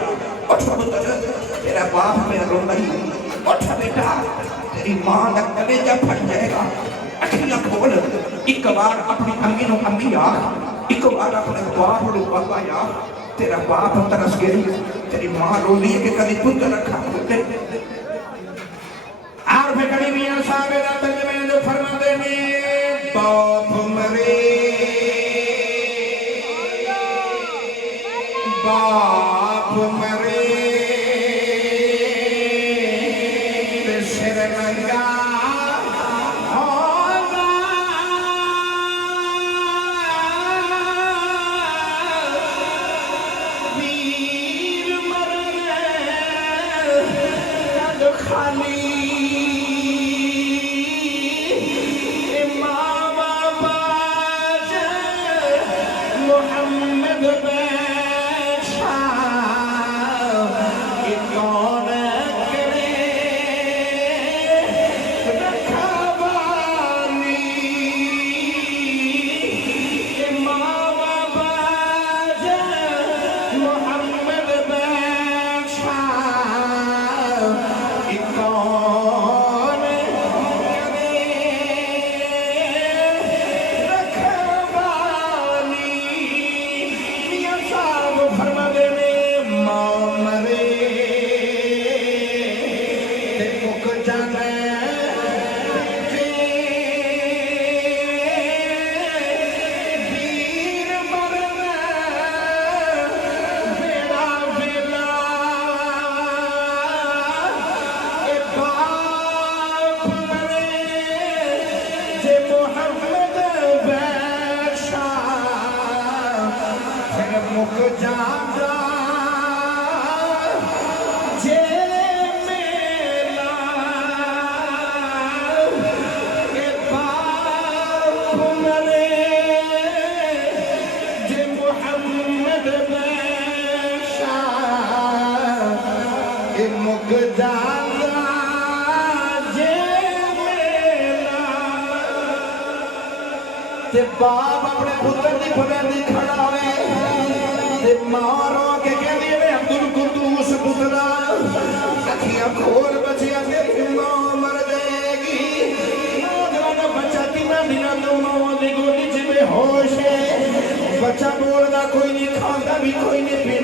बेटा उठ पुत्र तेरा बाप मेरा रोंदा ही उठ बेटा तेरी मां का कलेजा फट जाएगा अखियां खोल एक बार अपनी अम्मी नु अम्मी आख एक बार अपने बाप नु बाबा यार तेरा बाप तरस गई तेरी मां रोंदी है कि कभी पुत्र रखा पुत्र और फिर कड़ी मियां साहब दा तर्जुमे जो फरमाते ने बाप मरे बाप मरे सिर नंगा होगा वीर मरे कद खाली बाप अपने पुत्र की फवेली खड़ा है मारो के कहती है अब्दुल कुद्दूस पुत्रा अखियां खोल बचिया तेरी मां मर जाएगी नौजवान बच्चा 3 दिनों तो मां की गोदी च बेहोश है बच्चा बोलता कोई नहीं खाता भी कोई नहीं